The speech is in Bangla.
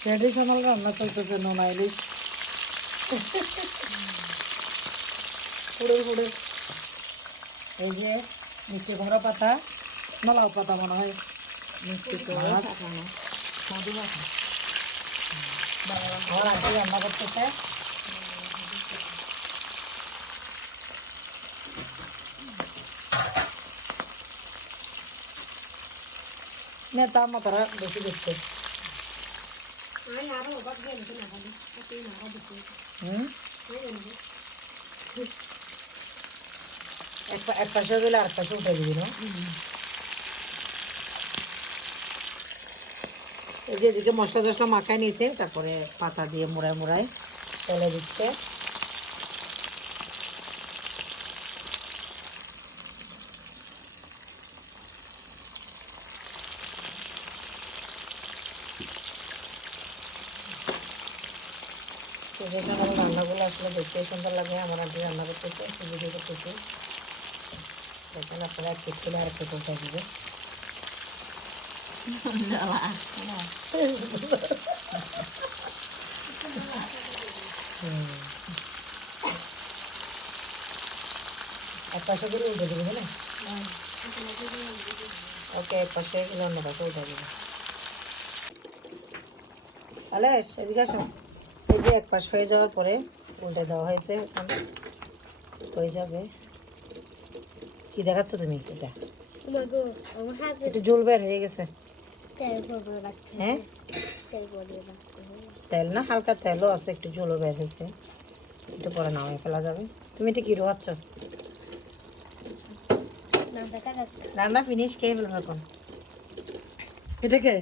ট্র্যাডিশনাল রান্না চলতেছে নোনা ইলিশ পুড়ে এই যে মিষ্টি ঘরা পাতা নলাও পাতা মনে হয় মিষ্টি মাছ মধু মাছ আমার আজকে রান্না করতেছে নেতা মাতারা বেশি দেখতে এক পাশে গেলে আর পাশে উঠে দিবি না এই যে এদিকে মশলা টসলা মাখায় নিয়েছে তারপরে পাতা দিয়ে মোড়ায় মোড়ায় তেলে দিচ্ছে যেখানে আমার রান্নাগুলো আসলে দেখতে সুন্দর লাগে আমার আন্টি রান্না করতেছে ভিডিও করতেছে তখন আপনারা একটু খেলে আর একটু কোথায় দিবে এক পাশে দিলে উঠে দেবে না ওকে এক পাশে গেলে অন্য পাশে উঠে দেবে আলেশ এদিকে আসো এই যে এক পাশ হয়ে যাওয়ার পরে উল্টে দেওয়া হয়েছে হয়ে যাবে কি দেখাচ্ছ তুমি এটা একটু জল বের হয়ে গেছে হ্যাঁ তেল না হালকা তেলও আছে একটু জলও বের হয়েছে একটু পরে নামে ফেলা যাবে তুমি এটা কি রোয়াচ্ছ রান্না ফিনিশ খেয়ে ফেলবো এখন এটাকে